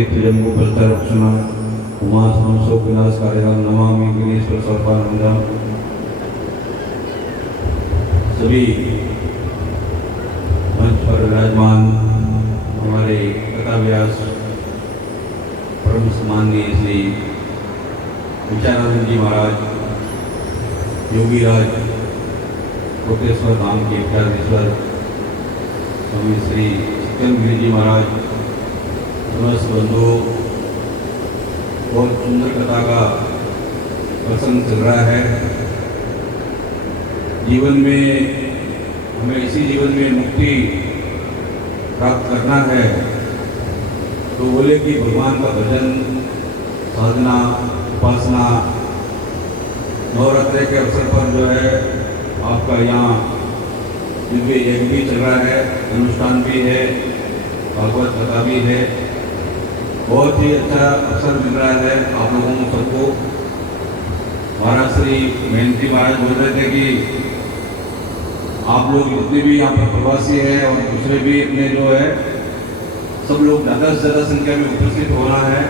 प्रतीत जम्बू कल्चरक्षण उमा शोक विनाश कार्यक्रम नमामि गणेश्वर सर्पानंदम। सभी मंच पर विराजमान हमारे कथा व्यास परम सम्माननीय श्री विचारानंद जी महाराज, योगी राज कोटेश्वर धाम के इत्यादीश्वर स्वामी श्री सत्यम जी महाराज, समस्त बंधु, बहुत सुंदर कथा का प्रसंग चल रहा है। जीवन में हमें इसी जीवन में मुक्ति प्राप्त करना है तो बोले कि भगवान का भजन, साधना, उपासना, नवरात्रि के अवसर पर जो है आपका यहाँ दिव्य यज्ञ भी चल रहा है, अनुष्ठान भी है, भागवत कथा भी है। बहुत ही अच्छा अवसर मिल रहा है आप लोगों को सबको। महाराज श्री मेहनती महाराज बोल रहे थे कि आप लोग जितने भी यहाँ पर प्रवासी हैं और दूसरे भी अपने जो है सब लोग ज़्यादा से ज़्यादा संख्या में उपस्थित होना है।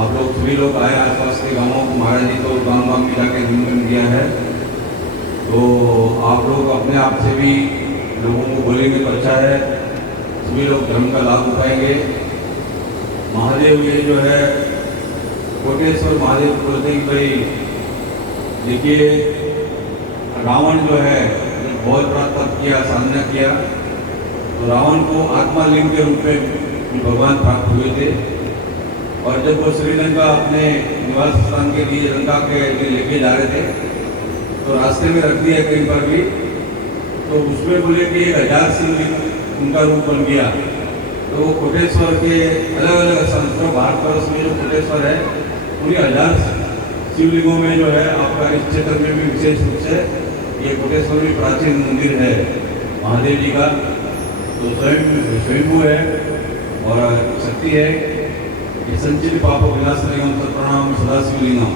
आप लोग सभी लोग आए आसपास के गांवों को, महाराज जी तो गाँव गाँव में जाके निमंत्रण दिया है, तो आप लोग अपने आप से भी लोगों को बोलेंगे तो अच्छा है, सभी लोग धर्म का लाभ उठाएंगे। महादेव ये जो है कोटेश्वर महादेव बोलते हैं कि भाई देखिए रावण जो है बहुत बड़ा तप किया, सामना किया, तो रावण को आत्मा लिंग के रूप में भगवान प्राप्त हुए थे। और जब वो श्रीलंका अपने निवास स्थान के लिए लंका के लिए लेके जा रहे थे तो रास्ते में रख दिया कहीं पर भी, तो उसमें बोले कि 1000 शिवलिंग उनका रूप बन गया। तो वो कोटेश्वर के अलग अलग स्थानों, भारत वर्ष में जो कोटेश्वर है उन्हीं 1000 शिवलिंगों में जो है आपका इस क्षेत्र में भी विशेष रूप से ये कोटेश्वर भी प्राचीन मंदिर है महादेव जी का, तो स्वयंभू है और शक्ति है। ये संचित पापों विनाश लिंगम प्रणाम सदा शिवलिंगम,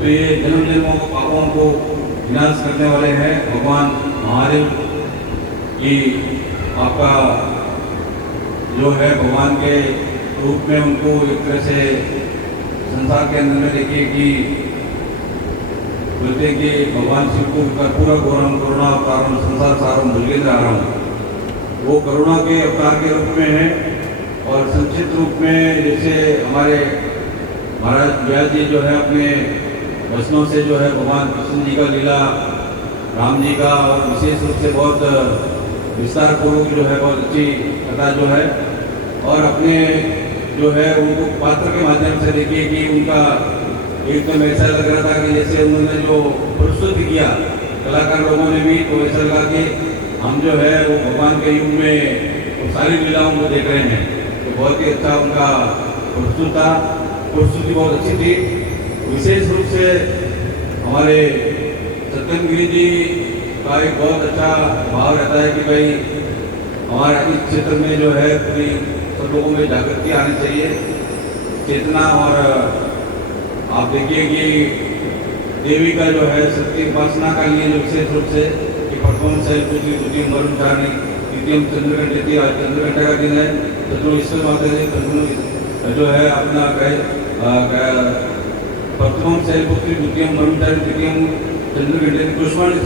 तो ये जन्म जन्मों को पापों को विनाश करने वाले हैं भगवान महादेव की। आपका जो है भगवान के रूप में उनको एक तरह से संसार के अंदर में देखिए कि बोलते हैं कि भगवान शिव को कर्पूर गौरम करुणा अवतारम संसार सारम भुजगेंद्र आरम, वो करुणा के अवतार के रूप में है। और संक्षिप्त रूप में जैसे हमारे महाराज व्यास जी जो है अपने वचनों से जो है भगवान कृष्ण जी का लीला, राम जी का, और विशेष रूप से बहुत विस्तार पूर्वक जो है बहुत अच्छी कथा जो है, और अपने जो है उनको पात्र के माध्यम से देखिए कि उनका एकदम ऐसा लग रहा था कि जैसे उन्होंने जो प्रस्तुत किया कलाकार लोगों ने भी, तो ऐसा लगा कि हम जो है वो भगवान के युग में वो सारी लीलाओं को देख रहे हैं। तो बहुत ही अच्छा उनका प्रस्तुति बहुत अच्छी थी। विशेष रूप से हमारे सत्यम गिरी जी का एक बहुत अच्छा भाव रहता है कि भाई हमारा इस क्षेत्र में जो है पूरी सब लोगों में जागृति आनी चाहिए, चेतना। और आप देखिए कि देवी का जो है शक्ति उपासना का लिए जो विशेष रूप से कि प्रथम से द्वितीय मरुचारणी द्वितीय चंद्रघंटे, आज चंद्रघंटे का दिन है, चतुर ईश्वर माता जी जो है अपना प्रथम शैलपुत्री द्वितीय मरुचारी द्वितीय चंद्रघंटे पुष्पाणी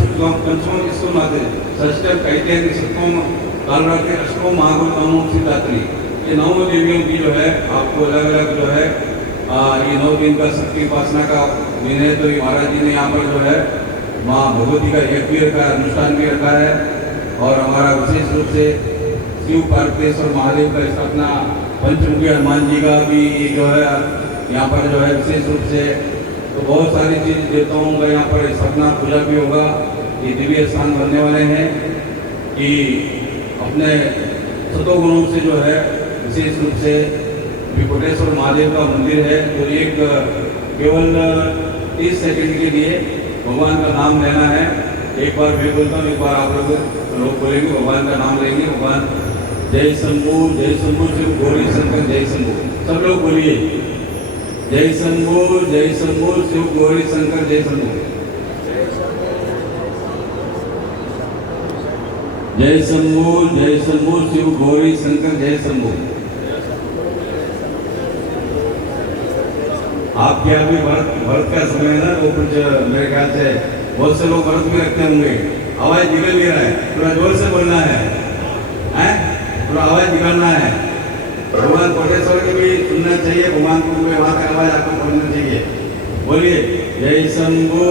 पंचम ईश्वर माता षष्ठम कैत्यन सप्तम कालरात्रि अष्टम महागुण नवम शिवरात्रि, ये 9 देवियों की जो है आपको अलग अलग जो है ये 9 दिन का शक्ति उपासना का दिन है। तो महाराज जी ने यहाँ पर जो है माँ भगवती का यज्ञ भी रखा है, अनुष्ठान भी रखा है। और हमारा विशेष रूप से शिव पार्वतेश्वर महादेव का स्थापना, पंचमुखी हनुमान जी का भी जो है यहाँ पर जो है विशेष रूप से, तो बहुत सारी चीज देवताओं का यहाँ पर स्थापना पूजा भी होगा। ये दिव्य स्थान बनने वाले हैं कि अपने सतोगुणों से जो है विशेष रूप से कोटेश्वर महादेव का मंदिर है। तो एक केवल 30 सेकंड के लिए भगवान का नाम लेना है। एक बार मैं बोलता हूँ, एक बार आप लोग बोलेंगे, भगवान का नाम लेंगे। भगवान जय शंभू शिव गौरी शंकर जय शंभू, सब लोग बोलिए जय शंभू शिव गौरी शंकर जय शंभू, जय शंभू शिव गौरी शंकर जय शंभू। आपके यहाँ भी व्रत का समय है ना, तो कुछ मेरे ख्याल से बहुत से लोग व्रत भी रखते होंगे। आवाज निकल नहीं रहा है, थोड़ा जोर से बोलना है, थोड़ा आवाज निकालना है। भगवान कोटेश्वर के भी सुनना चाहिए, भगवान को वहाँ का आवाज आपको बोलना चाहिए। बोलिए जय शंभो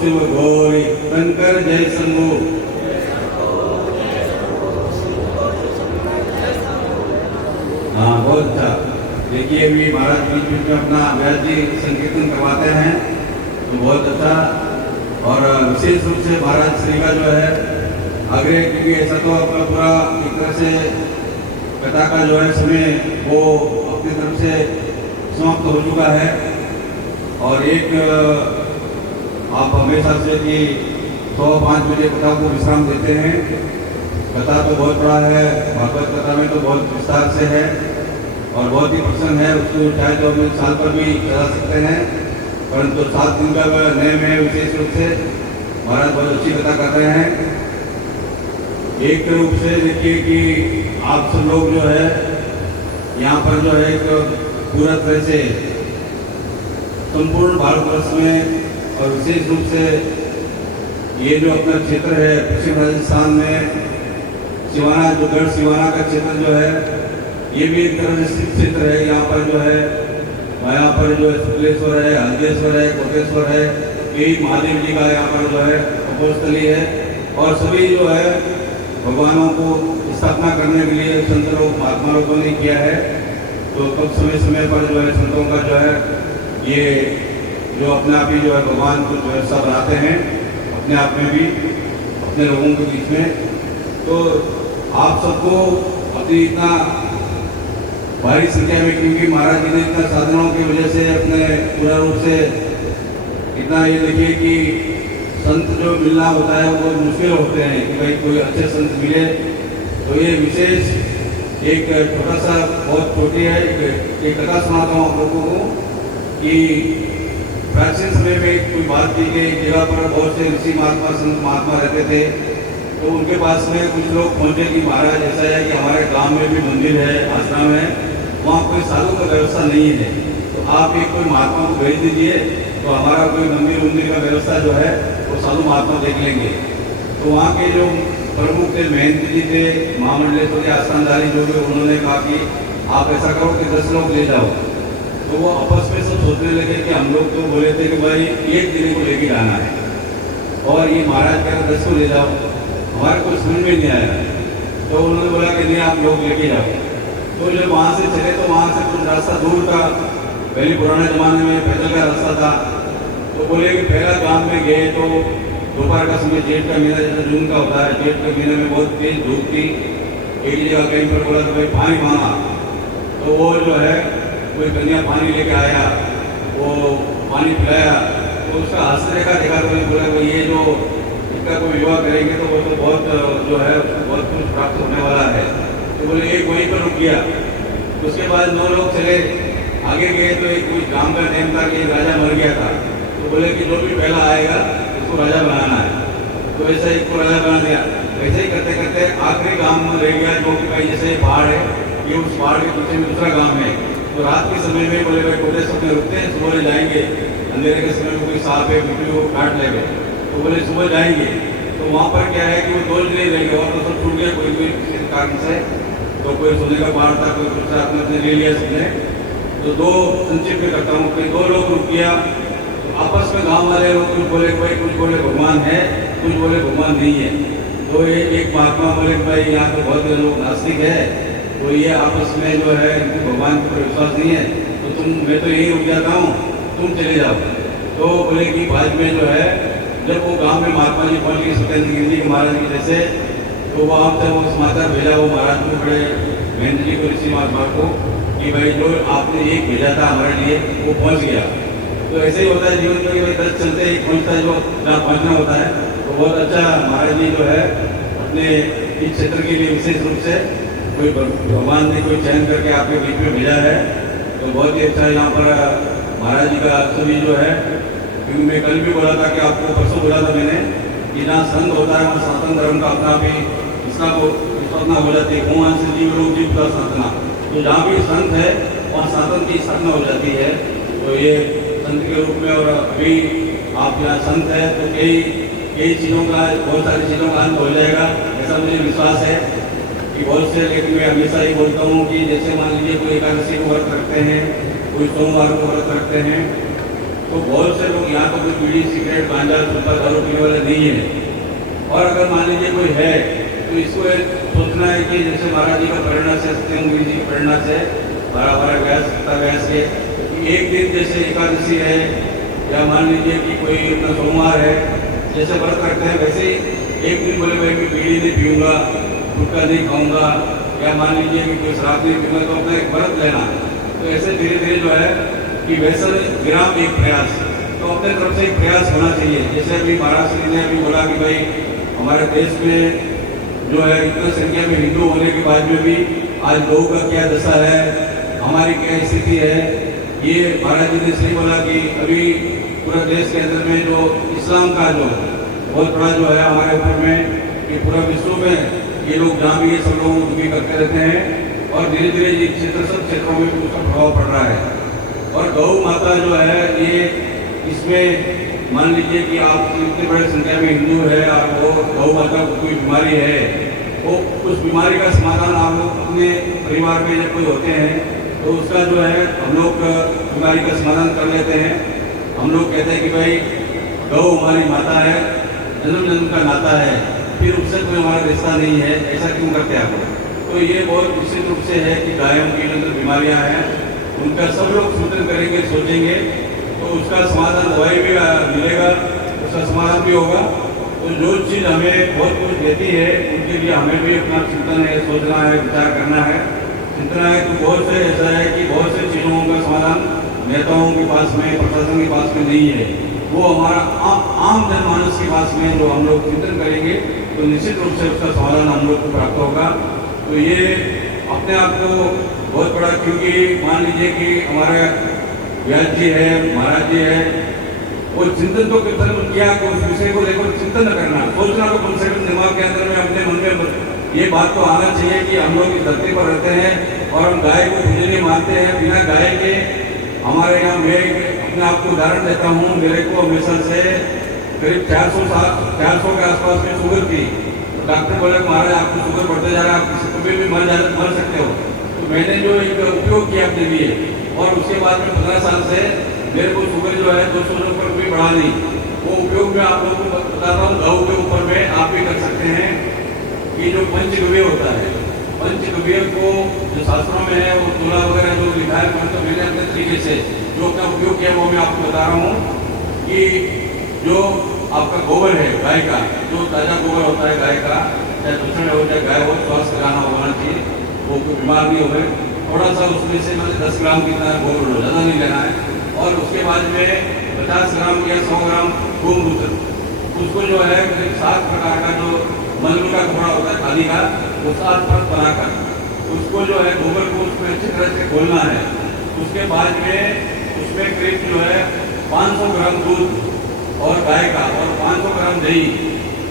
शिव गौरी शंकर जय शंभो। हाँ बहुत अच्छा। देखिए अभी महाराज बीच बीच में अपना व्यास जी संकीर्तन करवाते हैं, तो बहुत अच्छा। और विशेष रूप से महाराज श्री का जो है आगे, क्योंकि ऐसा तो अपना पूरा एक तरह से कथा का जो है समय वो अपनी तरफ से समाप्त हो चुका है। और एक आप हमेशा से कि 105 बजे कथा को विश्राम देते हैं। कथा तो बहुत बड़ा है, भागवत कथा में तो बहुत विस्तार से है और बहुत ही प्रसन्न है। उसको चाहे तो हम साल पर भी चला सकते हैं, परंतु 7 दिन का नियम है। विशेष रूप से महाराज बहुत अच्छी कथा कर रहे हैं। एक रूप से देखिए कि आप सब लोग जो है यहाँ पर जो है एक पूरा तरह से संपूर्ण भारतवर्ष में और विशेष रूप से ये जो अपना क्षेत्र है पश्चिम राजस्थान में, सिवाना जो गढ़ सिवाना का क्षेत्र जो है, ये भी एक तरह से स्थित क्षेत्र है। यहाँ पर जो है जो शुक्लेश्वर है, हल्देश्वर है, कोटेश्वर है, यही महादेव जी का यहाँ पर जो है तपोस्थली है। और सभी जो है भगवानों को स्थापना करने के लिए संत लोग महात्मा लोगों ने किया है। तो कब समय समय पर जो है संतों का जो है ये जो अपने आप ही जो है भगवान को जो है सब बनाते हैं अपने आप में भी, अपने लोगों के बीच में। तो आप सबको अपनी इतना भारी संख्या में, क्योंकि महाराज जी ने इतना साधनों की वजह से अपने पूरा रूप से इतना, ये देखिए कि संत जो मिलना होता है वो मुश्किल होते हैं कि भाई कोई अच्छे संत मिले। तो ये विशेष एक छोटा सा बहुत छोटी है एक कथा सुनाता हूँ आप लोगों को कि प्राचीन समय में कोई बात की गई, जगह पर बहुत से ऋषि महात्मा संत महात्मा रहते थे। तो उनके पास में कुछ लोग पहुँचे कि महाराज ऐसा है कि हमारे गांव में भी मंदिर है, आश्रम है, वहाँ कोई साधु का व्यवस्था नहीं है, तो आप एक कोई महात्मा को भेज दीजिए, तो हमारा कोई मंदिर का व्यवस्था जो है वो साधु महात्मा देख लेंगे। तो वहाँ के जो प्रमुख थे, महंत जी थे, महामंडलेश्वर के आस्थानधारी जो थे, उन्होंने कहा कि आप ऐसा करो कि 10 लोग ले जाओ। तो वो आपस में सब सोचने लगे कि हम लोग तो बोले थे कि भाई एक दिन को लेके जाना है, और ये महाराज कह रहे 10 को ले जाओ, हमारे को समझ में नहीं आया। तो उन्होंने बोला कि नहीं आप लोग लेके जाओ। तो जब वहाँ से चले तो वहाँ से कुछ रास्ता दूर था, पहले पुराने ज़माने में पैदल का रास्ता था। तो बोले कि पहला गांव में गए तो दोपहर का समय, जेठ का महीना जैसे जून का होता है, जेठ के महीने में बहुत तेज धूप थी। एक जगह कहीं पर बोला तो भाई पानी मांगा, तो वो जो है कोई कन्या पानी लेके आया, वो पानी पिलाया। तो उसका आश्चर्य का देखा तो बोला भाई ये जो इसका कोई विवाह करेंगे तो वो तो बहुत जो है बहुत कुछ प्राप्त होने वाला है। तो बोले एक वहीं पर रुक गया। उसके बाद 9 लोग चले, आगे गए तो एक कोई गांव का नेम था कि राजा मर गया था। तो बोले कि जो भी पहला आएगा उसको राजा बनाना है। तो ऐसा एक को राजा बना दिया। वैसे ही करते करते आखिरी गांव में रह गया, जो कि भाई जैसे पहाड़ है, ये उस पहाड़ के पीछे में दूसरा गांव है। तो रात के समय में बोले भाई कोटेश्वर में रुकते हैं, सुबह जाएंगे, अंधेरे के समय में कोई सांप है बिल्ली को काट लेंगे। तो बोले सुबह जाएंगे। तो वहाँ पर क्या है कि वो 2 जने रहेंगे और तो सब छूट गया कोई किसी कारण से। तो कोई सोने का पहाड़ था, कोई कुछ अपने ले लिया सबने। तो 2 संक्षिप्त में करता हूँ कि 2 लोग रुक गया। तो आपस में गाँव वाले लोग कुछ बोले भाई, कुछ बोले भगवान है, कुछ बोले भगवान नहीं है। तो ये एक महात्मा बोले भाई यहाँ तो बहुत लोग नास्तिक है, तो ये आपस में जो है इनको भगवान के ऊपर विश्वास नहीं है, तो मैं तो यही रुक जाता हूँ, तुम चले जाओ। तो बोले कि बाद में जो है जब वो गांव में महात्मा जी पहुँच गए सत्येंद्र गिरी जी महाराज की जैसे, तो वहाँ से वो समाचार भेजा वो महाराज को, बड़े महेंद्र जी को, ऋषि महात्मा को, कि भाई जो आपने एक भेजा था हमारे लिए वो पहुँच गया। तो ऐसे ही होता है जीवन में कि भाई 10 चलते एक पहुँचता है जो जहाँ पहुँचना होता है। तो बहुत अच्छा महाराज जी जो है अपने इस क्षेत्र के लिए विशेष रूप से कोई भगवान ने कोई चयन करके आपके बीच में भेजा है। तो बहुत ही अच्छा यहाँ पर महाराज जी का सभी जो है, क्योंकि मैं कल भी बोला था कि आपको परसों बोला था मैंने कि जहाँ संत होता है वहाँ सनातन धर्म का अपना भी इसका को स्थापना हो जाती है। भगवान से जीव रूप जीव का स्थापना। तो जहाँ भी संत है वहाँ साधन की स्थापना हो जाती है। तो ये संत के रूप में, और अभी आप यहाँ संत है तो कई चीज़ों का, बहुत सारी चीज़ों का अंत हो जाएगा, ऐसा मुझे विश्वास है कि बहुत से। लेकिन मैं हमेशा ही बोलता हूँ कि जैसे मान लीजिए कोई एकादशी को व्रत रखते हैं, कोई सोमवार को व्रत रखते हैं, तो बहुत से लोग यहाँ पर कोई बीड़ी सिगरेट गांजा सुल्ता दारू पीने वाले नहीं है। और अगर मान लीजिए कोई है तो इसको सोचना है कि जैसे महाराज जी का प्रेरणा से, सत्यंग जी की प्रेरणा से, हमारा व्यास के एक दिन जैसे एकादशी है, या मान लीजिए कि कोई अपना सोमवार है, जैसे व्रत रखते हैं वैसे ही एक दिन बोले भाई मैं बीड़ी नहीं पीऊँगा, गुटखा नहीं खाऊंगा, या मान लीजिए कि कोई शराब नहीं पीऊँगा, तो अपना एक व्रत लेना। तो ऐसे धीरे धीरे जो है कि वैसे विराम एक प्रयास, तो अपने तरफ से एक प्रयास होना चाहिए। जैसे अभी महाराज श्री ने अभी बोला कि भाई हमारे देश में जो है इतना संख्या में हिंदू होने के बाद में भी आज गौ का क्या दशा है, हमारी क्या स्थिति है, ये महाराज जी ने सही बोला कि अभी पूरा देश के अंदर में जो इस्लाम का जो बहुत बड़ा जो है हमारे ऊपर में, कि पूरा विश्व में ये लोग जहाँ भी ये सब लोग दुखी करते रहते हैं, और धीरे धीरे ये क्षेत्र सब क्षेत्रों में भी उसका प्रभाव पड़ रहा है। और गौ माता जो है ये, इसमें मान लीजिए कि आप इतने बड़े संख्या में हिंदू है, आपको गौ माता को कोई बीमारी है, वो उस बीमारी का समाधान आप लोग अपने परिवार में जब कोई होते हैं तो उसका जो है हम लोग बीमारी का समाधान कर लेते हैं। हम लोग कहते हैं कि भाई गौ हमारी माता है, जन्म जन्म का नाता है, फिर उससे कोई हमारा रिश्ता नहीं है, ऐसा क्यों करते हैं आप लोग। तो ये बहुत निश्चित रूप से है कि गायों की अंदर बीमारियाँ हैं, उनका सब लोग चिंतन करेंगे, सोचेंगे, तो उसका समाधान दवाई भी मिलेगा, उसका समाधान भी होगा। तो जो चीज़ हमें बहुत कुछ देती है उनके लिए हमें भी अपना चिंतन है, सोचना है, विचार करना है, चिंतना है। तो बहुत से ऐसा है कि बहुत से चीज़ों का समाधान नेताओं के पास में, प्रशासन के पास में नहीं है, वो हमारा आम जनमानस के पास में जो हम लोग चिंतन करेंगे तो निश्चित रूप से उसका समाधान हम लोग को प्राप्त होगा। तो ये अपने आप को बहुत बड़ा, क्योंकि मान लीजिए कि हमारे व्यास जी है, महाराज जी है, वो चिंतन तो कीर्तन किया कि उस विषय को लेकर चिंतन न करना, सोचना तो कम से कम दिमाग के अंदर में, अपने मन में ये बात तो आना चाहिए कि हम लोग इस धरती पर रहते हैं और हम गाय को पूजनीय मानते हैं। बिना गाय के हमारे यहाँ, मैं अपने आप को उदाहरण देता हूँ, मेरे को हमेशा से करीब 400 के आसपास में शुगर थी। तो डॉक्टर बोले महाराज आपको शुगर बढ़ते जा रहा है, आप किसी कभी भी मर सकते हो। तो मैंने जो एक उपयोग किया अपने लिए, और उसके बाद में 15 साल से मेरे को शुगर जो है 200 से ऊपर भी बढ़ा नहीं। वो उपयोग में आप लोगों को बता रहा हूँ, गऊ के ऊपर में आप भी कर सकते हैं। कि जो पंचगव्य होता है, पंचगव्य को जो शास्त्रों में है वो तुला वगैरह जो लिखा है, तो मैंने अपने तरीके से जो अपना उपयोग किया वो मैं आपको बता रहा हूँ। कि जो आपका गोबर है गाय का, जो ताज़ा गोबर होता है गाय का, चाहे दूसरे हो चाहे गाय हो, स्वास्थ्य कराना होना चाहिए, वो कोई बीमार नहीं हो गए। थोड़ा सा उसमें से मतलब 10 ग्राम कितना गोबर लो, ज़्यादा नहीं लेना है। और उसके बाद में 50 ग्राम या 100 ग्राम गोमूत्र, उसको जो है 7 प्रकार का जो मलबल का कपड़ा होता है थाली का, वो 7 परत बनाकर उसको जो है गोबर को उसमें अच्छी तरह से खोलना है। उसके बाद में उसमें करीब जो है 500 ग्राम दूध और गाय का, और 500 ग्राम दही,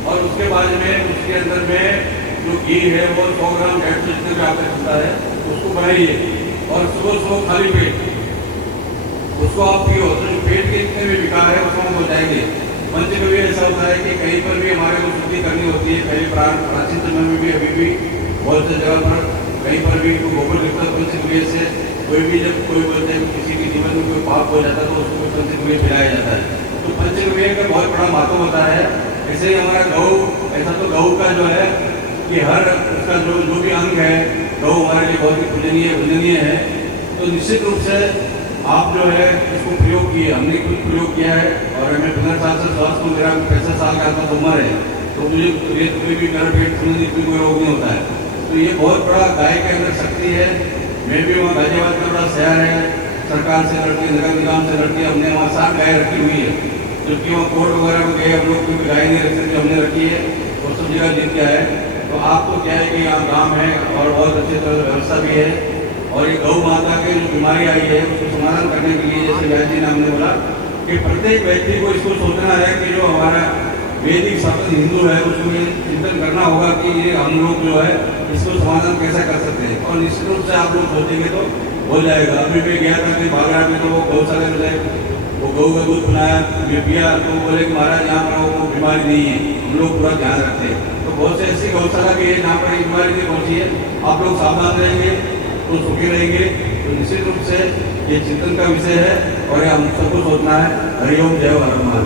और उसके बाद में उसके अंदर में जो घी है वो 100 ग्राम 150 जितने भी आपका चलता है उसको बनाइए, और सुबह सुबह खाली पेट उसको आप पियो। तो जो पेट के जितने भी विकार है उसको हम बचाएंगे। पंचगव्य ऐसा होता है कि कहीं पर भी हमारे को शुद्धि करनी होती है, पहले प्राचीन समय में भी, अभी भी बहुत से जगह पर कहीं पर भी गोबर निकलता पंचगव्य से। कोई भी जब कोई बोलते हैं किसी के जीवन में कोई पाप हो जाता है तो उसको पंचगव्य पिलाया जाता है। तो पंचगव्य का बहुत बड़ा महत्व होता है। ऐसे ही हमारा गऊ, ऐसा तो गऊ का जो है कि हर उसका जो भी अंग है, गऊ हमारे लिए बहुत ही पूजनीय है। तो निश्चित रूप से आप जो है इसको प्रयोग किए, हमने खुद प्रयोग किया है। और मैं 15 साल से स्वास्थ्य को, मेरा 65 साल का आसपास उम्र है, तो मुझे कोई भी मेरा पेट संबंधी कोई रोग नहीं होता है। तो ये बहुत बड़ा गाय के अंदर शक्ति है। मैं भी वहाँ गाजियाबाद का बड़ा शहर है, सरकार से लड़के, नगर निगम से लड़के, हमने वहाँ 7 गाय रखी हुई है। जबकि वहाँ कोर्ट वगैरह में गए हम लोग, क्योंकि गाय नहीं रख सकते, हमने रखी है और सब जगह जीत गया है। तो आपको क्या है कि यहाँ गाँव है और बहुत अच्छी तरह व्यवस्था भी है। और ये गौ माता की जो बीमारी आई है उसको समाधान करने के लिए, जैसे व्यास जी ने हमने बोला कि प्रत्येक व्यक्ति को इसको सोचना है कि जो हमारा वैदिक सनातन हिंदू है उसको ये चिंतन करना होगा कि ये हम लोग जो है इसको समाधान कैसे कर सकते हैं। और निश्चित रूप से आप लोग सोचेंगे तो हो जाएगा। अभी मैं गया था कि बागरा में, तो वो गौशाला में वो गऊ का दूध पिलाया, मैं पिया, तो वो बोले कि महाराज यहाँ पर वो बीमारी नहीं है, हम लोग पूरा ध्यान रखते हैं। तो बहुत से ऐसी गौशाला भी है जहाँ पर ये बीमारी नहीं पहुँची है। आप लोग सावधान रहेंगे तो सुखी रहेंगे। तो निश्चित रूप से ये चिंतन का विषय है और ये हम सबको सोचना है। हरिओम जय हनुमान।